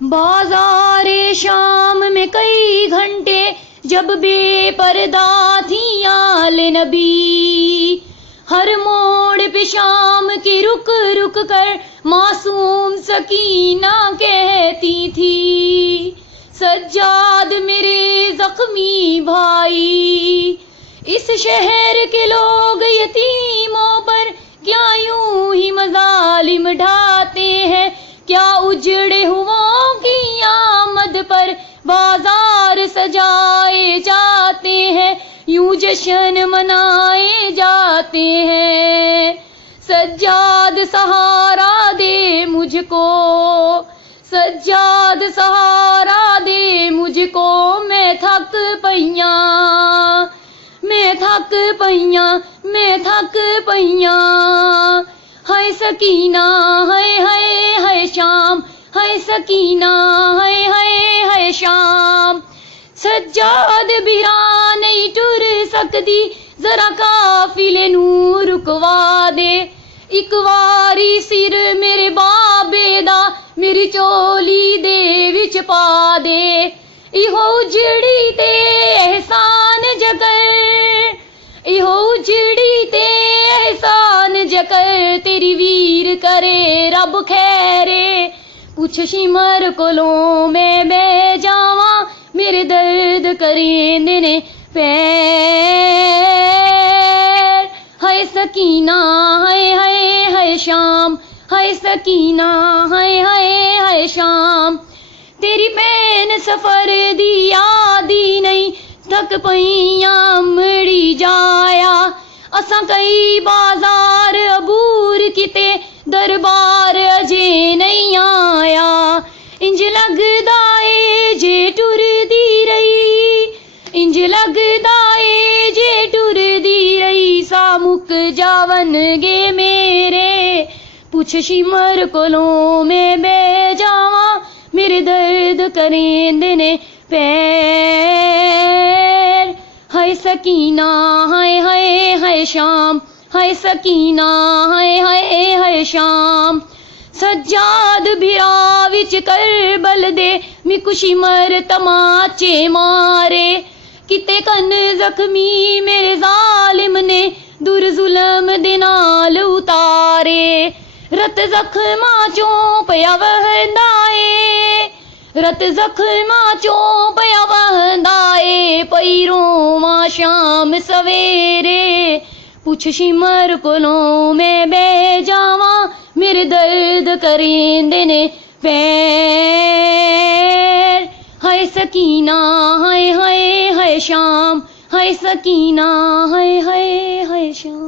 बाजारे शाम में कई घंटे जब बेपर्दा थी आले नबी, हर मोड़ पे शाम की रुक रुक कर मासूम सकीना कहती थी, सज्जाद मेरे जख्मी भाई, इस शहर के लोग यतीमों पर क्या यूं ही मजालिम ढाते हैं, क्या उजड़े हुओं की आमद पर बाजार सजाए जाते हैं, यूं जश्न मनाए जाते हैं। सज्जाद सहारा दे मुझको, सज्जाद सहारा दे मुझको, मैं थक पईया, मैं थक पईया, मैं थक पईया। हाय सकीना हाय हाय हाय शाम, हाय सकीना हाय हाय हाय शाम। सज्जाद बिरा नहीं टुर सकदी, जरा काफिले नू रुकवा दे, एक वारी सिर मेरे बाबे दा मेरी चोली दे विच पा दे, इहो उजड़ी ते एहसान जकर, इहो उजड़ी ते एहसान जकर, तेरी वीर करे रब खैरे। पुछ शिमर कोलों मैं बह जावा, मेरे दर्द करेंदे ने पैर। हाय सकीना हाय हाय हाय शाम, हाय सकीना हाय हाय हाय शाम। तेरी भैन सफर दी यादी नहीं, थक पईयां मड़ी जाया, असां कई बाजार अबूर किते, दरबार अजे नहीं आया। इंज लगदा ए जे टुरदी रही, इंज लगदा ए जे टुरदी रही, सा मुक जावन गे मेरे। पुछ शिमर कोलों मैं बह जावा, मेरे दर्द करेंदे ने पैर। हाय सकीना हाय हाय हाय शाम, हाय सकीना हाय हाय हाय शाम। सज्जाद बिरा विच करबल दे मिकु शिमर तमाचे मारे, किते कन जख्मी मेरे जालिम ने दुर जुल्म दे नाल उतारे। रत जख्मां चों पिया वहंदा ए, रत जख्मां चों पिया वहंदा ए, पई रोवां शाम सवेरे। पुछ शिमर कोलों मैं बह जावा, मेरे दर्द करेंदे ने पैर। हाय सकीना हाय हाय हाय शाम, हाय सकीना हाय हाय हाय शाम।